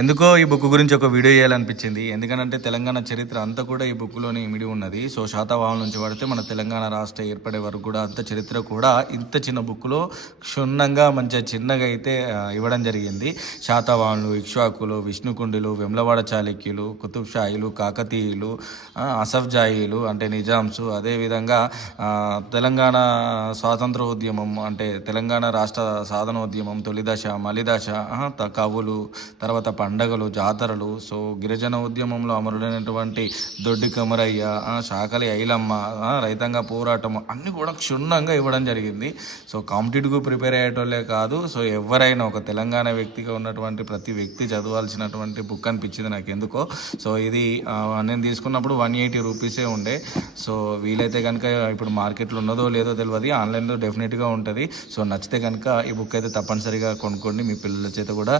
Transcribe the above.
ఎందుకో ఈ బుక్ గురించి ఒక వీడియో చేయాలనిపించింది. ఎందుకంటే తెలంగాణ చరిత్ర అంతా కూడా ఈ బుక్లోనే ఇమిడి ఉన్నది. సో శాతవాహనుల నుంచి పడితే మన తెలంగాణ రాష్ట్ర ఏర్పడే వరకు కూడా అంత చరిత్ర కూడా ఇంత చిన్న బుక్లో క్షుణ్ణంగా మంచిగా చిన్నగా అయితే ఇవ్వడం జరిగింది. శాతవాహనులు, ఇక్ష్వాకులు, విష్ణుకుండిలు, వెమ్లవాడ చాళుక్యులు, కుతుబ్ షాహీలు, కాకతీయులు, అసఫ్జాహీలు అంటే నిజాంసు, అదేవిధంగా తెలంగాణ స్వాతంత్ర ఉద్యమం అంటే తెలంగాణ రాష్ట్ర సాధనోద్యమం తొలిదశ, మలిదశ, కవులు, తర్వాత పండగలు, జాతరలు, సో గిరిజన ఉద్యమంలో అమరుడైనటువంటి దొడ్డి కమరయ్య, శాకలి ఐలమ్మ, రైతాంగ పోరాటం అన్నీ కూడా క్షుణ్ణంగా ఇవ్వడం జరిగింది. సో కాంపిటేటివ్గా ప్రిపేర్ అయ్యేటోళ్ళే కాదు, సో ఎవరైనా ఒక తెలంగాణ వ్యక్తిగా ఉన్నటువంటి ప్రతి వ్యక్తి చదవాల్సినటువంటి బుక్ అనిపించింది నాకు ఎందుకో. సో ఇది నేను తీసుకున్నప్పుడు 180 రూపీసే ఉండే. సో వీలైతే కనుక ఇప్పుడు మార్కెట్లో ఉన్నదో లేదో తెలియదు, ఆన్లైన్లో డెఫినెట్గా ఉంటుంది. సో నచ్చితే కనుక ఈ బుక్ అయితే తప్పనిసరిగా కొనుక్కోండి, మీ పిల్లల చేత కూడా